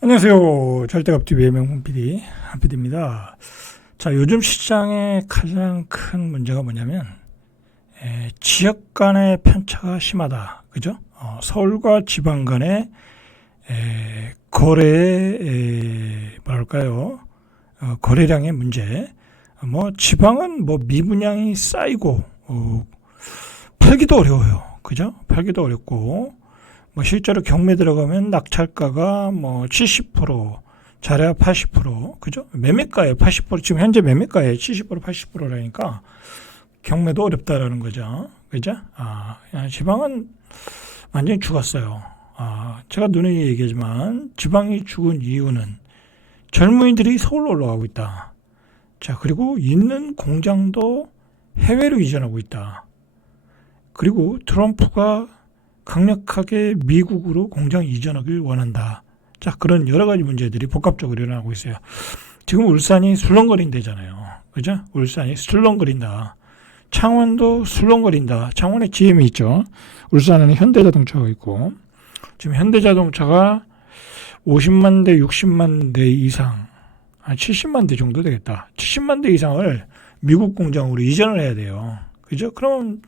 안녕하세요. 절대값TV의 명품 PD, 한 PD입니다. 자, 요즘 시장의 가장 큰 문제가 뭐냐면, 지역 간의 편차가 심하다. 그죠? 서울과 지방 간의 뭐랄까요? 거래량의 문제. 지방은 미분양이 쌓이고, 팔기도 어려워요. 그죠? 팔기도 어렵고, 실제로 경매 들어가면 낙찰가가 70%, 잘해야 80%, 그죠? 매매가에 80%, 지금 현재 매매가에 70%, 80%라니까 경매도 어렵다라는 거죠. 그죠? 지방은 완전히 죽었어요. 제가 누누이 얘기하지만 지방이 죽은 이유는 젊은이들이 서울로 올라가고 있다. 자, 그리고 있는 공장도 해외로 이전하고 있다. 그리고 트럼프가 강력하게 미국으로 공장 이전하길 원한다. 자, 그런 여러 가지 문제들이 복합적으로 일어나고 있어요. 지금 울산이 술렁거린대잖아요. 그죠? 울산이 술렁거린다. 창원도 술렁거린다. 창원에 GM이 있죠. 울산에는 현대자동차가 있고, 지금 현대자동차가 50만 대, 60만 대 이상, 한 70만 대 정도 되겠다. 70만 대 이상을 미국 공장으로 이전을 해야 돼요. 그죠? 그럼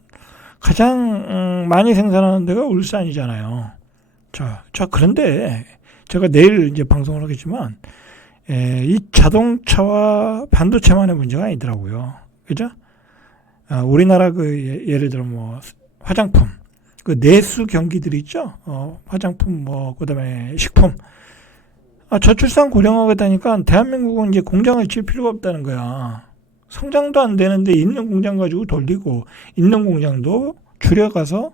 가장 많이 생산하는 데가 울산이잖아요. 자, 그런데 제가 내일 이제 방송을 하겠지만, 이 자동차와 반도체만의 문제가 아니더라고요. 그죠? 우리나라 예를 들어 화장품, 그 내수 경기들 있죠? 화장품 그다음에 식품. 저출산 고령화가 되니까 대한민국은 이제 공장을 칠 필요가 없다는 거야. 성장도 안 되는데 있는 공장 가지고 돌리고, 있는 공장도 줄여가서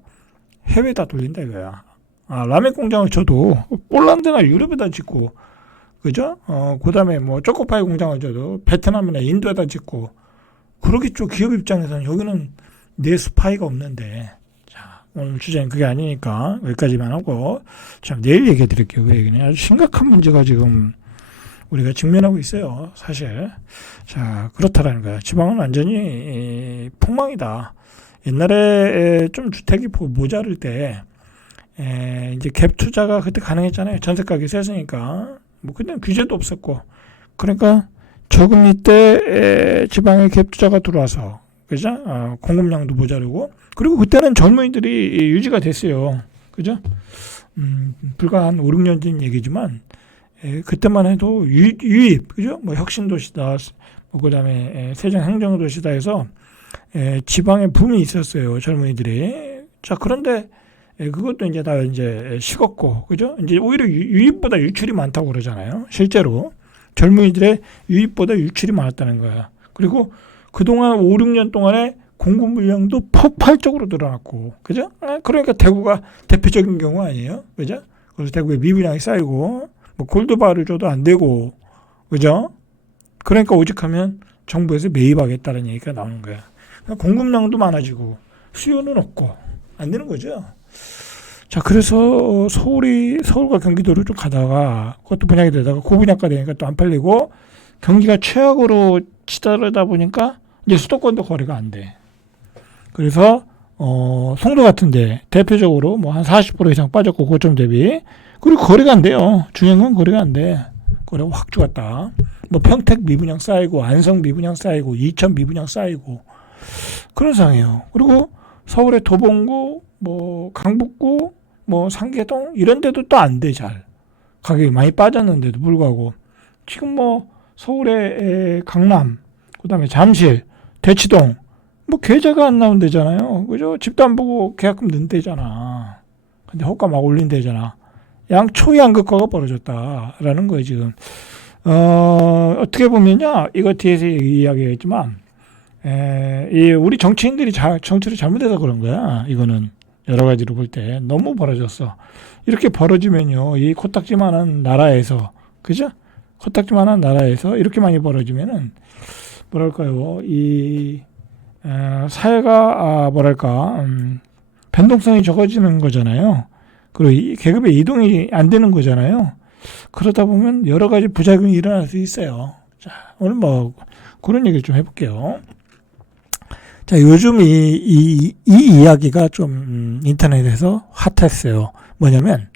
해외다 돌린다 이거야. 라면 공장을 쳐도 폴란드나 유럽에다 짓고, 그죠? 그 다음에 초코파이 공장을 쳐도 베트남이나 인도에다 짓고, 그러겠죠. 기업 입장에서는 여기는 내수 파이가 없는데. 자, 오늘 주제는 그게 아니니까 여기까지만 하고, 참 내일 얘기해 드릴게요. 그 얘기는 아주 심각한 문제가 지금 우리가 직면하고 있어요. 사실. 자, 그렇다라는 거야. 지방은 완전히 폭망이다. 옛날에 좀 주택이 모자랄 때 이제 갭 투자가 그때 가능했잖아요. 전세 가격이 세서니까. 그때는 규제도 없었고. 그러니까 저금리 때 지방에 갭 투자가 들어와서, 그죠? 공급량도 모자르고. 그리고 그때는 젊은이들이 유지가 됐어요. 그죠? 불과 한 5, 6년 전 얘기지만, 그때만 해도 유입, 그죠? 혁신도시다, 그 다음에 세종행정도시다 해서 지방에 붐이 있었어요, 젊은이들이. 자, 그런데 그것도 이제 다 이제 식었고, 그죠? 이제 오히려 유입보다 유출이 많다고 그러잖아요. 실제로 젊은이들의 유입보다 유출이 많았다는 거야. 그리고 그동안 5, 6년 동안에 공급 물량도 폭발적으로 늘어났고, 그죠? 그러니까 대구가 대표적인 경우 아니에요, 그죠? 그래서 대구에 미분양이 쌓이고, 골드바를 줘도 안 되고, 그죠? 그러니까 오직하면 정부에서 매입하겠다는 얘기가 나오는 거야. 그러니까 공급량도 많아지고 수요는 없고 안 되는 거죠. 자, 그래서 서울과 경기도를 좀 가다가 그것도 분양이 되다가 고분양가 되니까 또 안 팔리고 경기가 최악으로 치달으다 보니까 이제 수도권도 거래가 안 돼. 그래서 송도 같은데 대표적으로 한 40% 이상 빠졌고 고점 대비. 그리고 거래가 안 돼요. 중요한 건 거래가 안 돼. 거래가 확 죽었다. 평택 미분양 쌓이고, 안성 미분양 쌓이고, 이천 미분양 쌓이고, 그런 상황이에요. 그리고 서울의 도봉구, 강북구, 상계동, 이런 데도 또 안 돼, 잘. 가격이 많이 빠졌는데도 불구하고. 지금 서울의 강남, 그 다음에 잠실, 대치동, 계좌가 안 나온 데잖아요. 그죠? 집도 안 보고 계약금 넣은 데잖아. 근데 호가 막 올린 데잖아. 초양극화가 벌어졌다라는 거예요, 지금. 어떻게 보면요, 이거 뒤에서 이야기했지만, 우리 정치인들이 정치를 잘못해서 그런 거야, 이거는. 여러 가지로 볼 때. 너무 벌어졌어. 이렇게 벌어지면요, 이 코딱지만한 나라에서, 그죠? 코딱지만한 나라에서 이렇게 많이 벌어지면은, 사회가, 변동성이 적어지는 거잖아요. 그리고 이 계급의 이동이 안 되는 거잖아요. 그러다 보면 여러 가지 부작용이 일어날 수 있어요. 자, 오늘 그런 얘기를 좀 해볼게요. 자, 요즘 이 이야기가 좀 인터넷에서 핫했어요. 뭐냐면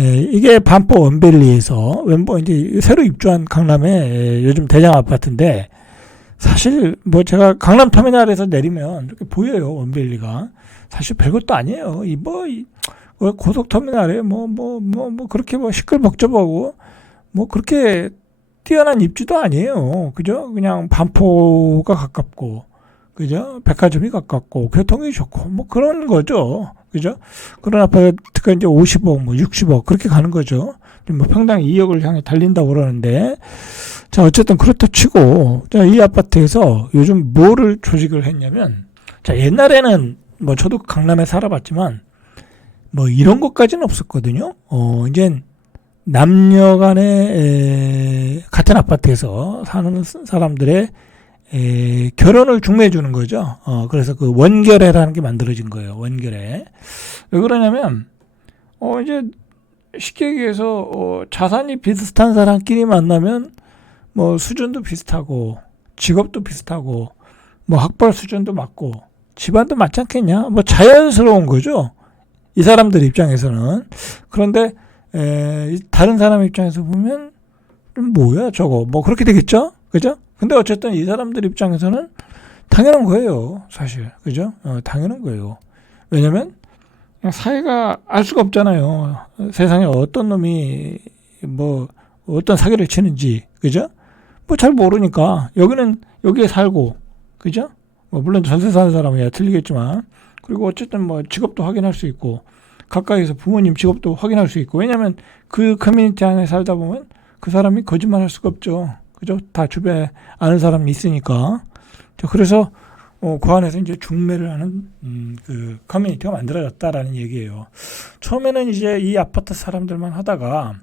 이게 반포 원밸리에서 이제 새로 입주한 강남의 요즘 대장 아파트인데, 사실 뭐 제가 강남터미널에서 내리면 이렇게 보여요, 원밸리가. 사실 별것도 아니에요. 고속터미널에 그렇게 시끌벅적하고 그렇게 뛰어난 입지도 아니에요. 그죠? 그냥 반포가 가깝고, 그죠? 백화점이 가깝고, 교통이 좋고, 그런 거죠. 그죠? 그런 아파트가 이제 50억, 60억, 그렇게 가는 거죠. 평당 2억을 향해 달린다고 그러는데, 자, 어쨌든 그렇다 치고, 자, 이 아파트에서 요즘 뭐를 조직을 했냐면, 자, 옛날에는 저도 강남에 살아봤지만, 이런 것까지는 없었거든요. 이제 남녀 간에 같은 아파트에서 사는 사람들의 결혼을 중매해 주는 거죠. 그래서 그 원결회라는 게 만들어진 거예요. 원결회. 왜 그러냐면, 이제 쉽게 얘기해서, 자산이 비슷한 사람끼리 만나면, 수준도 비슷하고, 직업도 비슷하고, 학벌 수준도 맞고, 집안도 맞지 않겠냐? 자연스러운 거죠. 이 사람들 입장에서는. 그런데, 다른 사람 입장에서 보면, 뭐야, 저거. 그렇게 되겠죠? 그죠? 근데 어쨌든 이 사람들 입장에서는 당연한 거예요, 사실. 그죠? 당연한 거예요. 왜냐면, 그냥 사회가 알 수가 없잖아요. 세상에 어떤 놈이, 어떤 사기를 치는지. 그죠? 잘 모르니까. 여기에 살고. 그죠? 물론 전세 사는 사람이야 틀리겠지만. 그리고 어쨌든 직업도 확인할 수 있고. 가까이서 부모님 직업도 확인할 수 있고. 왜냐면 그 커뮤니티 안에 살다 보면 그 사람이 거짓말 할 수가 없죠. 그죠? 다 주변에 아는 사람이 있으니까. 그래서 그 안에서 이제 중매를 하는 그 커뮤니티가 만들어졌다라는 얘기예요. 처음에는 이제 이 아파트 사람들만 하다가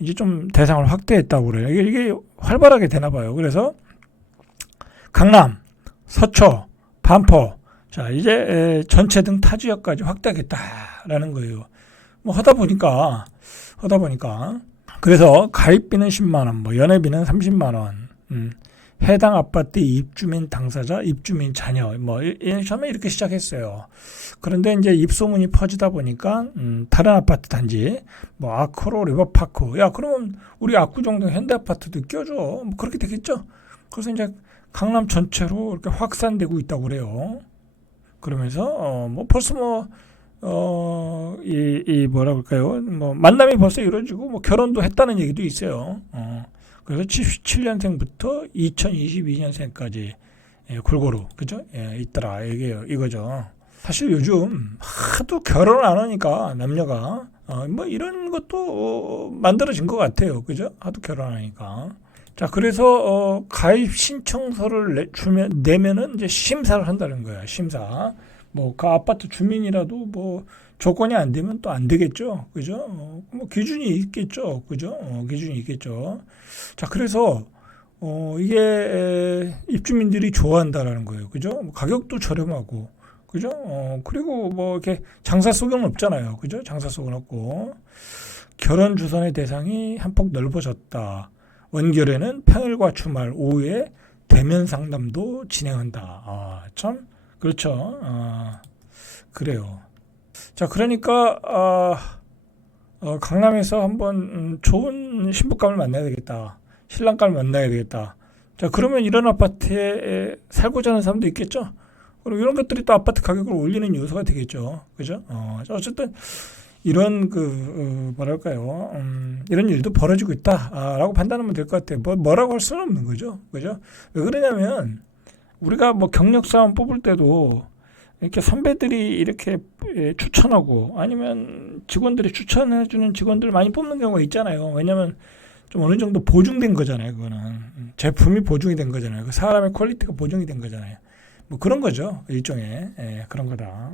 이제 좀 대상을 확대했다고 그래요. 이게 활발하게 되나 봐요. 그래서 강남, 서초, 반포, 자 이제 전체 등 타 지역까지 확대하겠다라는 거예요. 하다 보니까 그래서 가입비는 10만 원, 연회비는 30만 원. 해당 아파트 입주민 당사자, 입주민 자녀, 처음에 이렇게 시작했어요. 그런데 이제 입소문이 퍼지다 보니까, 다른 아파트 단지, 아크로, 리버파크, 야, 그러면 우리 압구정동 현대아파트도 껴줘. 그렇게 되겠죠? 그래서 이제 강남 전체로 이렇게 확산되고 있다고 그래요. 그러면서, 벌써 뭐라 그럴까요? 만남이 벌써 이루어지고, 결혼도 했다는 얘기도 있어요. 그래서 77년생부터 2022년생까지 골고루 그죠? 있더라 이거죠. 사실 요즘 하도 결혼을 안 하니까 남녀가 이런 것도 만들어진 것 같아요. 그죠? 하도 결혼 안 하니까. 자, 그래서 가입 신청서를 내면은 이제 심사를 한다는 거야. 심사. 그 아파트 주민이라도 조건이 안 되면 또 안 되겠죠. 그죠? 기준이 있겠죠. 그죠? 기준이 있겠죠. 자, 그래서, 이게, 입주민들이 좋아한다라는 거예요. 그죠? 가격도 저렴하고. 그죠? 그리고 이렇게 장사 속은 없잖아요. 그죠? 장사 속은 없고. 결혼 주선의 대상이 한폭 넓어졌다. 원결에는 평일과 주말 오후에 대면 상담도 진행한다. 참, 그렇죠. 그래요. 자, 그러니까 강남에서 한번 좋은 신부감을 만나야 되겠다. 신랑감을 만나야 되겠다. 자, 그러면 이런 아파트에 살고자 하는 사람도 있겠죠. 그리고 이런 것들이 또 아파트 가격을 올리는 요소가 되겠죠. 그죠? 어쨌든 이런 뭐랄까요? 이런 일도 벌어지고 있다라고 판단하면 될 것 같아요. 뭐라고 할 수는 없는 거죠. 그죠? 왜 그러냐면 우리가 경력 사원 뽑을 때도 이렇게 선배들이 이렇게 추천하고 아니면 직원들이 추천해주는 직원들 많이 뽑는 경우가 있잖아요. 왜냐하면 좀 어느 정도 보증된 거잖아요. 그거는 제품이 보증이 된 거잖아요. 그 사람의 퀄리티가 보증이 된 거잖아요. 그런 거죠. 일종의 그런 거다.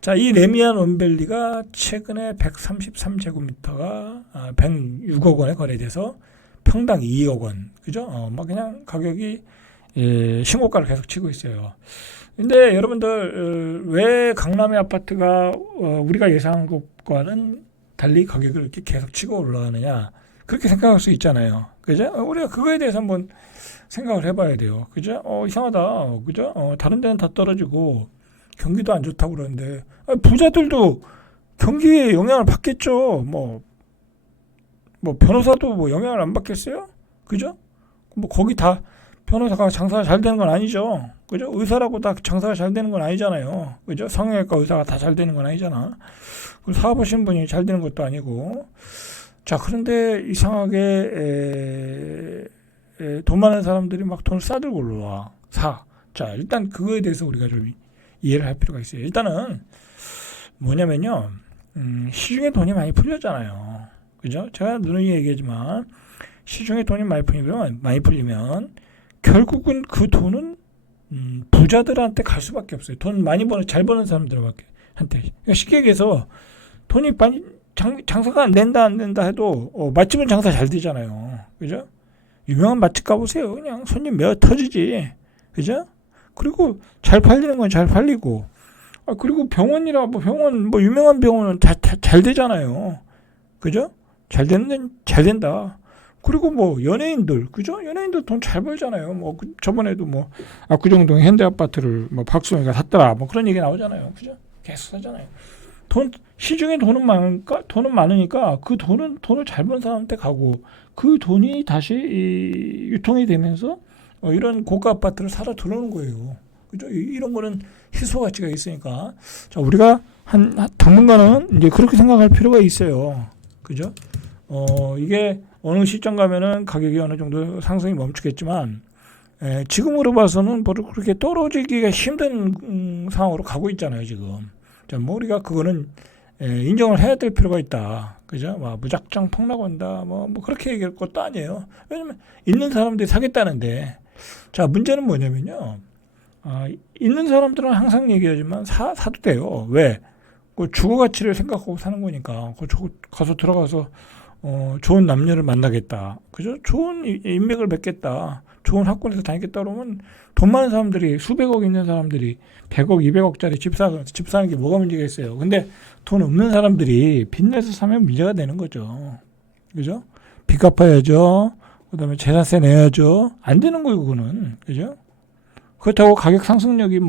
자, 이 레미안 원밸리가 최근에 133제곱미터가 106억 원에 거래돼서 평당 2억 원. 그죠? 그냥 가격이 신고가를 계속 치고 있어요. 근데 여러분들 왜 강남의 아파트가 우리가 예상한 것과는 달리 가격을 이렇게 계속 치고 올라가느냐 그렇게 생각할 수 있잖아요. 그죠? 우리가 그거에 대해서 한번 생각을 해봐야 돼요. 그죠? 이상하다. 그죠? 다른 데는 다 떨어지고 경기도 안 좋다고 그러는데 부자들도 경기에 영향을 받겠죠. 뭐 변호사도 뭐 영향을 안 받겠어요? 그죠? 뭐 거기 다 변호사가 장사가 잘 되는 건 아니죠. 그죠? 의사라고 다 장사가 잘 되는 건 아니잖아요. 그죠? 성형외과 의사가 다 잘 되는 건 아니잖아. 사업하시는 분이 잘 되는 것도 아니고. 자, 그런데 이상하게 돈 많은 사람들이 막 돈을 싸들고 올라와. 자, 일단 그거에 대해서 우리가 좀 이해를 할 필요가 있어요. 일단은 뭐냐면요. 시중에 돈이 많이 풀렸잖아요. 그죠? 제가 누누이 얘기하지만 시중에 돈이 많이 풀리면 결국은 그 돈은 부자들한테 갈 수밖에 없어요. 돈 많이 잘 버는 사람들한테. 그러니까 쉽게 얘기해서 돈이 많이 장사가 안 된다 해도 맛집은 장사 잘 되잖아요. 그죠? 유명한 맛집 가보세요. 그냥 손님 메어 터지지. 그죠? 그리고 잘 팔리는 건 잘 팔리고, 그리고 병원 유명한 병원은 잘 되잖아요. 그죠? 잘 된다. 그리고 뭐 연예인들, 그죠? 연예인들 돈 잘 벌잖아요. 저번에도 압구정동 현대아파트를 박수영이가 샀더라. 그런 얘기 나오잖아요. 그죠? 계속 사잖아요. 시중에 돈은 많으니까 그 돈을 잘 버는 사람한테 가고, 그 돈이 다시 유통이 되면서 이런 고가 아파트를 사러 들어오는 거예요. 그죠? 이런 거는 희소 가치가 있으니까. 자, 우리가 당분간은 이제 그렇게 생각할 필요가 있어요. 그죠? 이게 어느 시점 가면은 가격이 어느 정도 상승이 멈추겠지만, 지금으로 봐서는 그렇게 떨어지기가 힘든 상황으로 가고 있잖아요, 지금. 자, 우리가 그거는 인정을 해야 될 필요가 있다. 그죠? 무작정 폭락한다. 그렇게 얘기할 것도 아니에요. 왜냐면 있는 사람들이 사겠다는데. 자, 문제는 뭐냐면요. 있는 사람들은 항상 얘기하지만 사도 돼요. 왜? 그 주거 가치를 생각하고 사는 거니까. 가서 들어가서 좋은 남녀를 만나겠다. 그죠? 좋은 인맥을 맺겠다. 좋은 학군에서 다니겠다 그러면 돈 많은 사람들이, 수백억 있는 사람들이 100억, 200억짜리 집 사는 게 뭐가 문제가 있어요. 근데 돈 없는 사람들이 빚내서 사면 문제가 되는 거죠. 그죠? 빚 갚아야죠. 그 다음에 재산세 내야죠. 안 되는 거예요, 그거는. 그죠? 그렇다고 가격 상승력이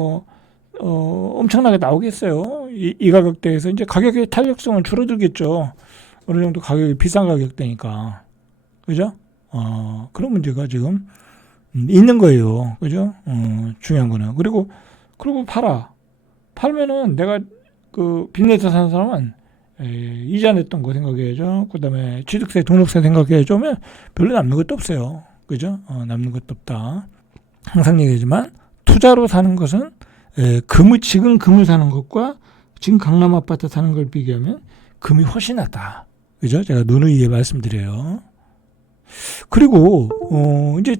엄청나게 나오겠어요. 이 가격대에서 이제 가격의 탄력성은 줄어들겠죠. 어느 정도 가격이 비싼 가격대니까. 그죠? 그런 문제가 지금 있는 거예요. 그죠? 중요한 거는. 그리고 팔면은 내가 빚내서 사는 사람은 이자 냈던 거 생각해야죠. 그 다음에 취득세, 등록세 생각해야죠. 별로 남는 것도 없어요. 그죠? 남는 것도 없다. 항상 얘기하지만 투자로 사는 것은 지금 금을 사는 것과 지금 강남 아파트 사는 걸 비교하면 금이 훨씬 낫다. 그죠? 제가 누누이 말씀드려요. 그리고 이제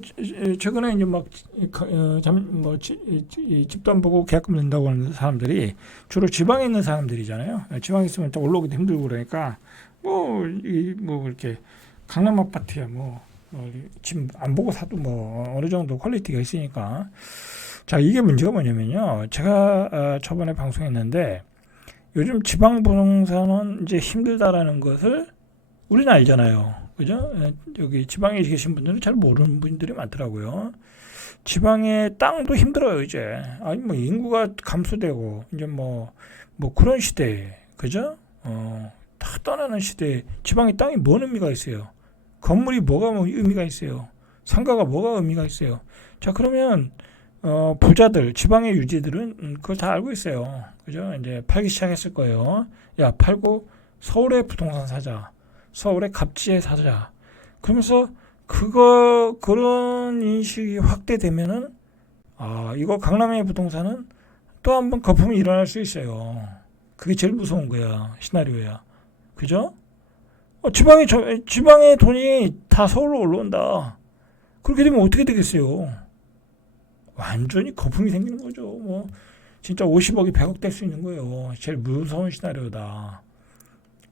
최근에 이제 집도 안 보고 계약금 낸다고 하는 사람들이 주로 지방에 있는 사람들이잖아요. 지방에 있으면 또 올라오기도 힘들고 그러니까 이렇게 강남 아파트야 집 안 보고 사도 어느 정도 퀄리티가 있으니까. 자, 이게 문제가 뭐냐면요. 제가 저번에 방송했는데 요즘 지방 부동산은 이제 힘들다라는 것을 우리는 알잖아요. 그죠? 여기 지방에 계신 분들은 잘 모르는 분들이 많더라고요. 지방의 땅도 힘들어요, 이제. 인구가 감소되고, 이제 그런 시대에, 그죠? 다 떠나는 시대에 지방의 땅이 뭔 의미가 있어요? 건물이 뭐가 의미가 있어요? 상가가 뭐가 의미가 있어요? 자, 그러면, 부자들, 지방의 유지들은 그걸 다 알고 있어요. 그죠? 이제 팔기 시작했을 거예요. 야, 팔고 서울에 부동산 사자. 서울의 갑지에 사자. 그러면서 그런 인식이 확대되면은 이거 강남의 부동산은 또 한번 거품이 일어날 수 있어요. 그게 제일 무서운 거야. 시나리오야. 그죠? 지방의 돈이 다 서울로 올라온다. 그렇게 되면 어떻게 되겠어요? 완전히 거품이 생기는 거죠. 진짜 50억이 100억 될 수 있는 거예요. 제일 무서운 시나리오다.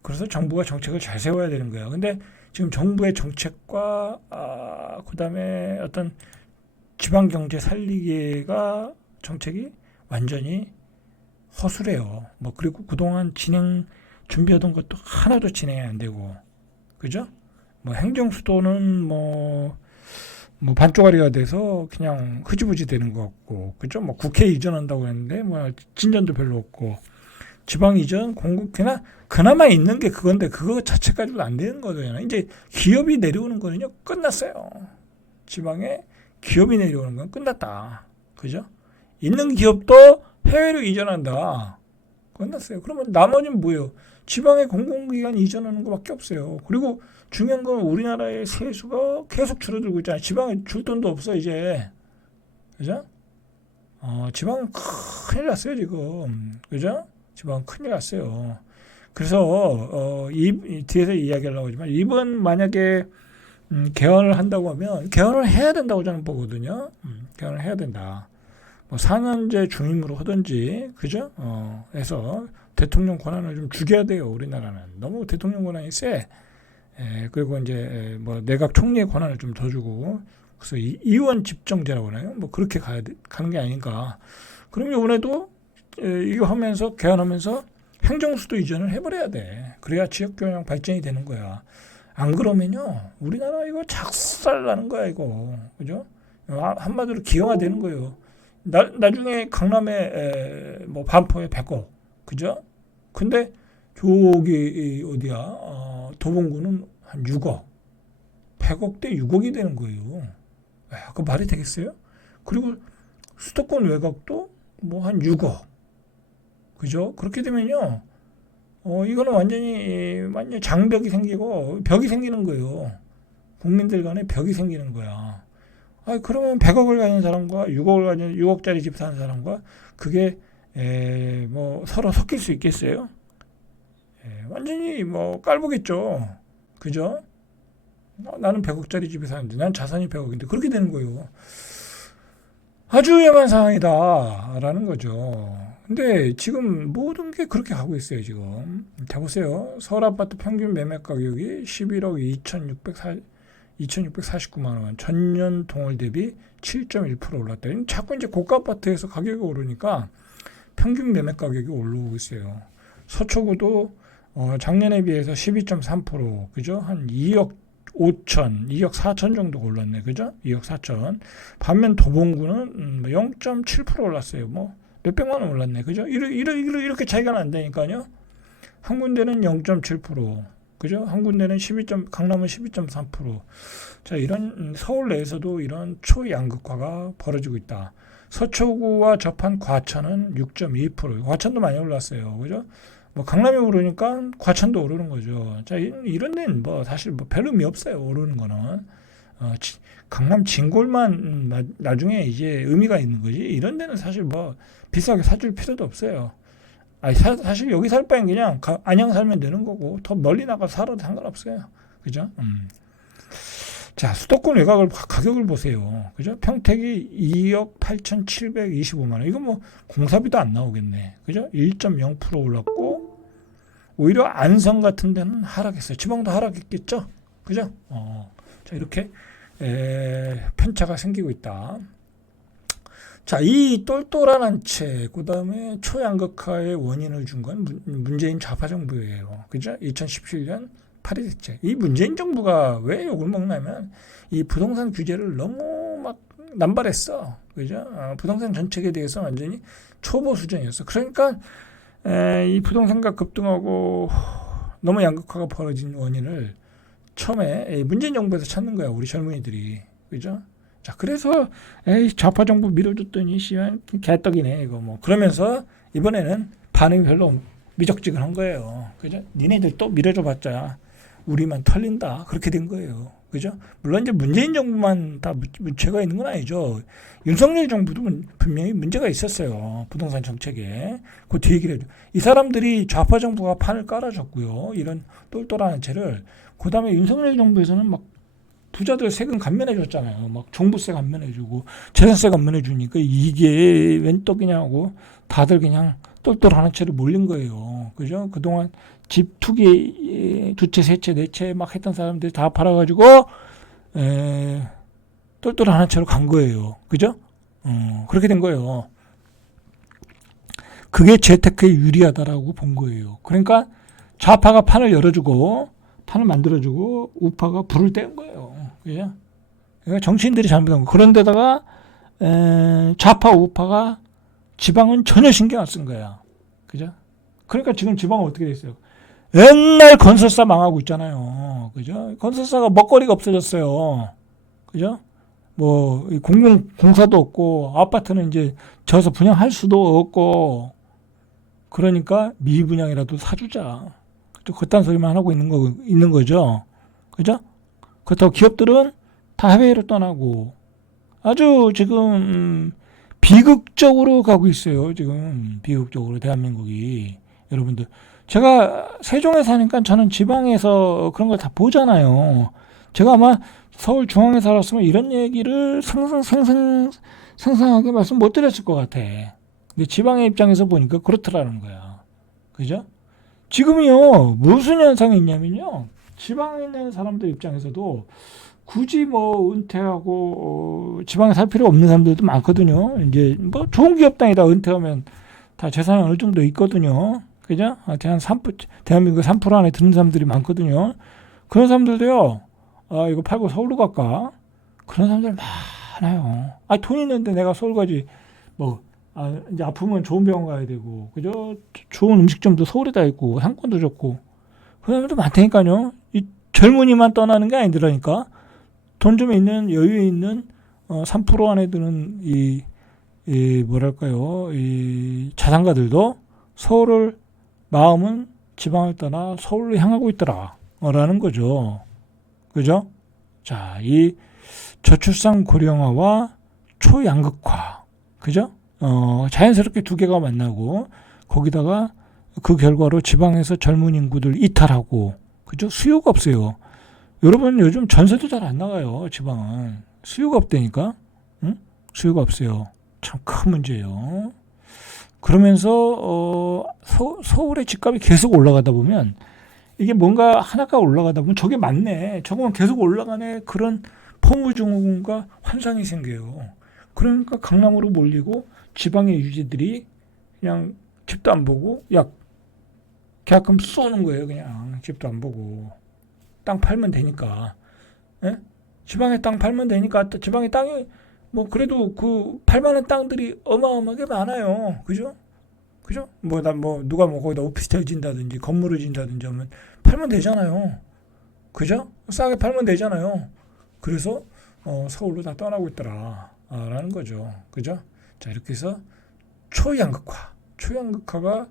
그래서 정부가 정책을 잘 세워야 되는 거예요. 근데 지금 정부의 정책과 그다음에 어떤 지방 경제 살리기가 정책이 완전히 허술해요. 그리고 그동안 준비하던 것도 하나도 진행이 안 되고, 그죠? 행정 수도는 반쪽짜리가 돼서 그냥 흐지부지 되는 것 같고, 그죠? 국회 이전한다고 했는데 진전도 별로 없고. 지방 이전 공급기나 그나마 있는 게 그건데 그거 자체까지도 안 되는 거잖아요. 이제 기업이 내려오는 거는요 끝났어요. 지방에 기업이 내려오는 건 끝났다. 그죠? 있는 기업도 해외로 이전한다. 끝났어요. 그러면 나머지는 뭐예요? 지방의 공공기관 이전하는 것밖에 없어요. 그리고 중요한 건 우리나라의 세수가 계속 줄어들고 있잖아요. 지방에 줄 돈도 없어 이제. 그죠? 지방은 큰일 났어요 지금. 그죠? 지방은 큰일 났어요. 그래서 이 뒤에서 이야기하려고 하지만 이번 만약에 개헌을 한다고 하면 개헌을 해야 된다고 저는 보거든요. 개헌을 해야 된다. 뭐 4년제 중임으로 하든지 그죠? 해서 대통령 권한을 좀 죽여야 돼요. 우리나라는 너무 대통령 권한이 세. 그리고 이제 뭐 내각 총리의 권한을 좀 더 주고 그래서 이원 집정제라고 하나요? 뭐 그렇게 가는 게 아닌가. 그럼 이번에도 이거 하면서 개헌하면서 행정수도 이전을 해버려야 돼. 그래야 지역경영 발전이 되는 거야. 안 그러면요 우리나라 이거 작살 나는 거야 이거. 그죠? 한마디로 기형화되는 거예요. 나중에 강남에 뭐 반포에 100억 그죠? 근데 저기 어디야 도봉구는 한 6억 100억 대 6억이 되는 거예요. 그 말이 되겠어요? 그리고 수도권 외곽도 뭐 한 6억 그죠? 그렇게 되면요 이거는 완전히 장벽이 생기고 벽이 생기는 거예요. 국민들 간에 벽이 생기는 거야. 그러면 100억을 가진 사람과 6억짜리 집 사는 사람과 그게 뭐 서로 섞일 수 있겠어요? 완전히 뭐 깔보겠죠. 그죠? 나는 100억짜리 집에 사는데 난 자산이 100억인데 그렇게 되는 거예요. 아주 위험한 상황이다라는 거죠. 근데 지금 모든 게 그렇게 가고 있어요. 지금 자 보세요. 서울 아파트 평균 매매 가격이 11억 2,649만 원, 전년 동월 대비 7.1% 올랐다. 자꾸 이제 고가 아파트에서 가격이 오르니까 평균 매매 가격이 올라오고 있어요. 서초구도 작년에 비해서 12.3%, 그죠? 한 2억 5천, 2억 4천 정도 올랐네, 그죠? 2억 4천. 반면 도봉구는 0.7% 올랐어요. 뭐 몇백만 원 올랐네, 그죠? 이렇게 차이가 난다니까요. 한 군데는 0.7%. 그죠? 한 군데는 강남은 12.3%. 자, 이런 서울 내에서도 이런 초양극화가 벌어지고 있다. 서초구와 접한 과천은 6.2%. 과천도 많이 올랐어요. 그죠? 뭐 강남이 오르니까 과천도 오르는 거죠. 자, 이런 데는 뭐 사실 뭐 별 의미 없어요. 오르는 거는. 강남 진골만 나중에 이제 의미가 있는 거지. 이런 데는 사실 뭐 비싸게 사줄 필요도 없어요. 사실 여기 살 바엔 그냥 안양 살면 되는 거고 더 멀리 나가서 살아도 상관없어요. 그죠? 자, 수도권 외곽을 가격을 보세요. 그죠? 평택이 2억 8,725만 원. 이거 뭐 공사비도 안 나오겠네. 그죠? 1.0% 올랐고 오히려 안성 같은 데는 하락했어요. 지방도 하락했겠죠? 그죠? 자, 이렇게 편차가 생기고 있다. 자, 이 똘똘한 한 채, 그 다음에 초양극화의 원인을 준 건 문재인 좌파 정부예요. 그죠? 2017년 8일 대책. 이 문재인 정부가 왜 욕을 먹냐면 이 부동산 규제를 너무 막 남발했어. 그죠? 부동산 정책에 대해서 완전히 초보 수준이었어. 그러니까 이 부동산가 급등하고 너무 양극화가 벌어진 원인을 처음에 문재인 정부에서 찾는 거야. 우리 젊은이들이. 그죠? 자, 그래서 좌파 정부 밀어줬더니 씨발 개떡이네 이거 뭐 그러면서 이번에는 반응이 별로 미적지근한 거예요. 그죠? 니네들 또 밀어줘봤자 우리만 털린다 그렇게 된 거예요. 그죠? 물론 이제 문재인 정부만 다 문제가 있는 건 아니죠. 윤석열 정부도 분명히 문제가 있었어요. 부동산 정책에. 그 뒤에 얘기를 해줘. 이 사람들이 좌파 정부가 판을 깔아줬고요. 이런 똘똘한 채를 그 다음에 윤석열 정부에서는 막 부자들 세금 감면해 줬잖아요. 막 종부세 감면해 주고 재산세 감면해 주니까 이게 웬 떡이냐고 다들 그냥 똘똘한 채로 몰린 거예요. 그죠? 그동안 집 투기 두 채, 세 채, 네 채 막 했던 사람들이 다 팔아가지고 똘똘한 채로 간 거예요. 그죠? 그렇게 된 거예요. 그게 재테크에 유리하다라고 본 거예요. 그러니까 좌파가 판을 열어주고 판을 만들어주고 우파가 불을 떼는 거예요. 그죠? 그러니까 정치인들이 잘못한 거. 그런데다가 좌파 우파가 지방은 전혀 신경 안 쓴 거야. 그죠? 그러니까 지금 지방은 어떻게 돼 있어요? 옛날 건설사 망하고 있잖아요. 그죠? 건설사가 먹거리가 없어졌어요. 그죠? 뭐, 공사도 없고, 아파트는 이제 져서 분양할 수도 없고, 그러니까 미분양이라도 사주자. 그딴 소리만 하고 있는 거죠. 그죠? 그렇다고 기업들은 다 해외로 떠나고, 아주 지금, 비극적으로 가고 있어요. 지금, 비극적으로, 대한민국이. 여러분들. 제가 세종에 사니까 저는 지방에서 그런 걸 다 보잖아요. 제가 아마 서울 중앙에 살았으면 이런 얘기를 상상하게 말씀 못 드렸을 것 같아. 근데 지방의 입장에서 보니까 그렇더라는 거야. 그죠? 지금이요, 무슨 현상이 있냐면요. 지방에 있는 사람들 입장에서도 굳이 뭐 은퇴하고 지방에 살 필요 없는 사람들도 많거든요. 이제 뭐 좋은 기업 다니다 은퇴하면 다 재산이 어느 정도 있거든요. 그죠? 대한민국 3% 안에 드는 사람들이 많거든요. 그런 사람들도요, 이거 팔고 서울로 갈까? 그런 사람들 많아요. 돈 있는데 내가 서울 가지, 뭐, 이제 아프면 좋은 병원 가야 되고, 그죠? 좋은 음식점도 서울에다 있고, 상권도 좋고, 그런 사람도 많다니까요. 이 젊은이만 떠나는 게 아니더라니까. 돈 좀 있는, 여유 있는, 3% 안에 드는 뭐랄까요, 이 자산가들도 서울을 마음은 지방을 떠나 서울로 향하고 있더라. 라는 거죠. 그죠? 자, 이 저출산 고령화와 초양극화. 그죠? 자연스럽게 두 개가 만나고, 거기다가 그 결과로 지방에서 젊은 인구들 이탈하고, 그죠? 수요가 없어요. 여러분 요즘 전세도 잘 안 나가요. 지방은. 수요가 없다니까. 응? 수요가 없어요. 참 큰 문제예요. 그러면서 서울의 집값이 계속 올라가다 보면 이게 뭔가 하나가 올라가다 보면 저게 맞네. 저거만 계속 올라가네. 그런 포무증후군과 환상이 생겨요. 그러니까 강남으로 몰리고 지방의 유지들이 그냥 집도 안 보고 계약금 쏘는 거예요. 그냥 집도 안 보고 땅 팔면 되니까. 예? 지방에 땅 팔면 되니까 지방에 땅이 뭐 그래도 그 팔만한 땅들이 어마어마하게 많아요. 그죠? 그죠? 누가 거기다 오피스텔 짓다든지 건물을 짓다든지 하면 팔면 되잖아요. 그죠? 싸게 팔면 되잖아요. 그래서 서울로 다 떠나고 있더라. 라는 거죠. 그죠? 자, 이렇게 해서 초양극화가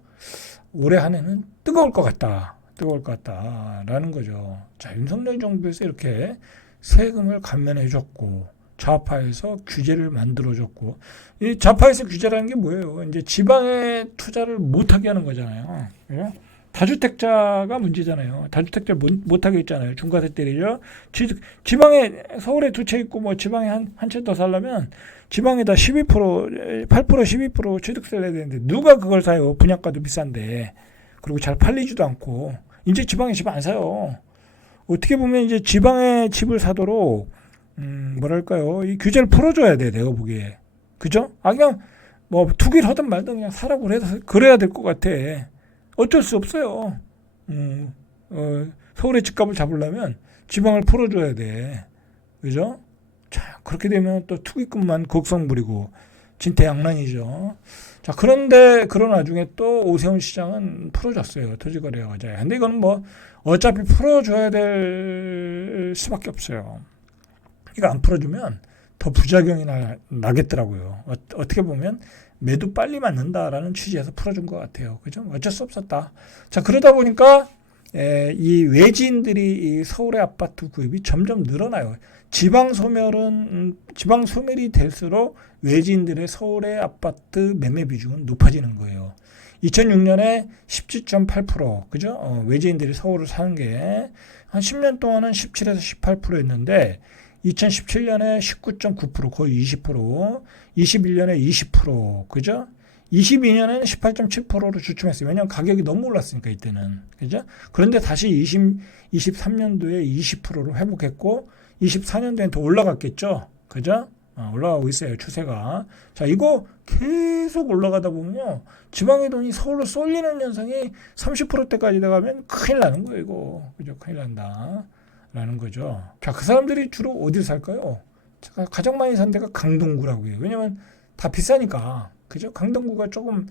올해 한 해는 뜨거울 것 같다라는 거죠. 자, 윤석열 정부에서 이렇게 세금을 감면해 줬고 좌파에서 규제를 만들어줬고, 이 좌파에서 규제라는 게 뭐예요? 이제 지방에 투자를 못하게 하는 거잖아요. 예? 다주택자가 문제잖아요. 다주택자 못하게 했잖아요. 중과세 때리죠. 지방에 서울에 두 채 있고 뭐 지방에 한 채 더 살려면 지방에다 12%, 8%, 12% 취득세를 내야 되는데 누가 그걸 사요? 분양가도 비싼데. 그리고 잘 팔리지도 않고. 이제 지방에 집 안 사요. 어떻게 보면 이제 지방에 집을 사도록 뭐랄까요? 이 규제를 풀어줘야 돼, 내가 보기에. 그죠? 그냥, 뭐, 투기를 하든 말든 그냥 사라고 그래야 될 것 같아. 어쩔 수 없어요. 서울의 집값을 잡으려면 지방을 풀어줘야 돼. 그죠? 자, 그렇게 되면 또 투기꾼만 곡성 부리고, 진퇴양난이죠. 자, 그런데, 그런 와중에 또 오세훈 시장은 풀어줬어요. 토지거래가. 근데 이건 뭐, 어차피 풀어줘야 될 수밖에 없어요. 이거 안 풀어주면 더 부작용이 나겠더라고요. 어떻게 보면 매도 빨리 맞는다라는 취지에서 풀어준 것 같아요. 그죠? 어쩔 수 없었다. 자, 그러다 보니까 이 외지인들이 이 서울의 아파트 구입이 점점 늘어나요. 지방 소멸이 될수록 외지인들의 서울의 아파트 매매 비중은 높아지는 거예요. 2006년에 17.8%, 그죠? 외지인들이 서울을 사는 게 한 10년 동안은 17에서 18%였는데 2017년에 19.9%, 거의 20%, 21년에 20%, 그죠? 22년에는 18.7%로 주춤했어요. 왜냐하면 가격이 너무 올랐으니까 이때는, 그죠? 그런데 다시 23년도에 20%로 회복했고 24년도엔 더 올라갔겠죠, 그죠? 올라가고 있어요, 추세가. 자, 이거 계속 올라가다 보면요, 지방의 돈이 서울로 쏠리는 현상이 30%대까지 나가면 큰일 나는 거예요, 이거. 그죠? 큰일 난다. 라는 거죠. 자, 그 사람들이 주로 어디를 살까요? 가장 많이 산 데가 강동구라고 해요. 왜냐면 다 비싸니까. 그죠? 강동구가 조금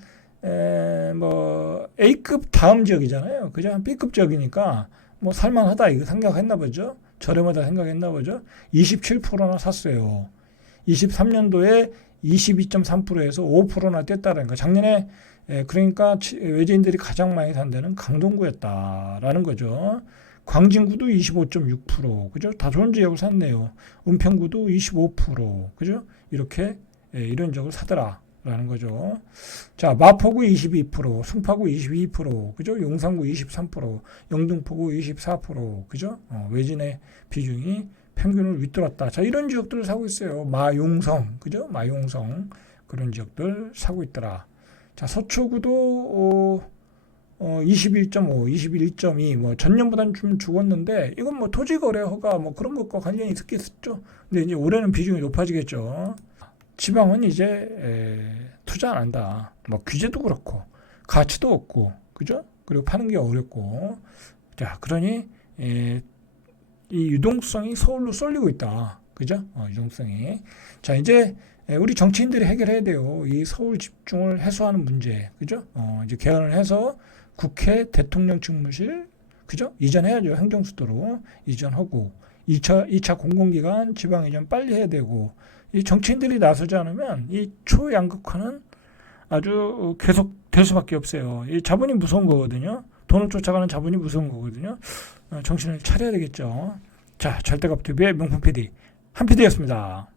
뭐 A급 다음 지역이잖아요. 그죠? B급 지역이니까 뭐 살만하다 이거 생각했나 보죠. 저렴하다 생각했나 보죠. 27%나 샀어요. 23년도에 22.3%에서 5%나 뛰었다는 거. 작년에 그러니까 외지인들이 가장 많이 산 데는 강동구였다라는 거죠. 광진구도 25.6%, 그죠? 다 좋은 지역을 샀네요. 은평구도 25%, 그죠? 이렇게 이런 지역을 사더라라는 거죠. 자, 마포구 22%, 송파구 22%, 그죠? 용산구 23%, 영등포구 24%, 그죠? 외진의 비중이 평균을 윗돌았다. 자, 이런 지역들을 사고 있어요. 마용성, 그죠? 마용성 그런 지역들 사고 있더라. 자, 서초구도 21.5, 21.2, 뭐 전년보다는 좀 죽었는데 이건 뭐 토지 거래 허가 뭐 그런 것과 관련이 있겠죠. 근데 이제 올해는 비중이 높아지겠죠. 지방은 이제 투자 안 한다. 뭐 규제도 그렇고 가치도 없고, 그죠? 그리고 파는 게 어렵고. 자, 그러니 이 유동성이 서울로 쏠리고 있다. 그죠? 유동성이. 자, 이제 우리 정치인들이 해결해야 돼요. 이 서울 집중을 해소하는 문제. 그죠? 이제 개헌을 해서 국회 대통령 집무실, 그죠? 이전해야죠. 행정수도로 이전하고 2차 공공기관 지방 이전 빨리 해야 되고, 이 정치인들이 나서지 않으면 이 초양극화는 아주 계속 될 수밖에 없어요. 이 자본이 무서운 거거든요. 돈을 쫓아가는 자본이 무서운 거거든요. 정신을 차려야 되겠죠. 자, 절대값TV의 명품 PD 한 PD였습니다.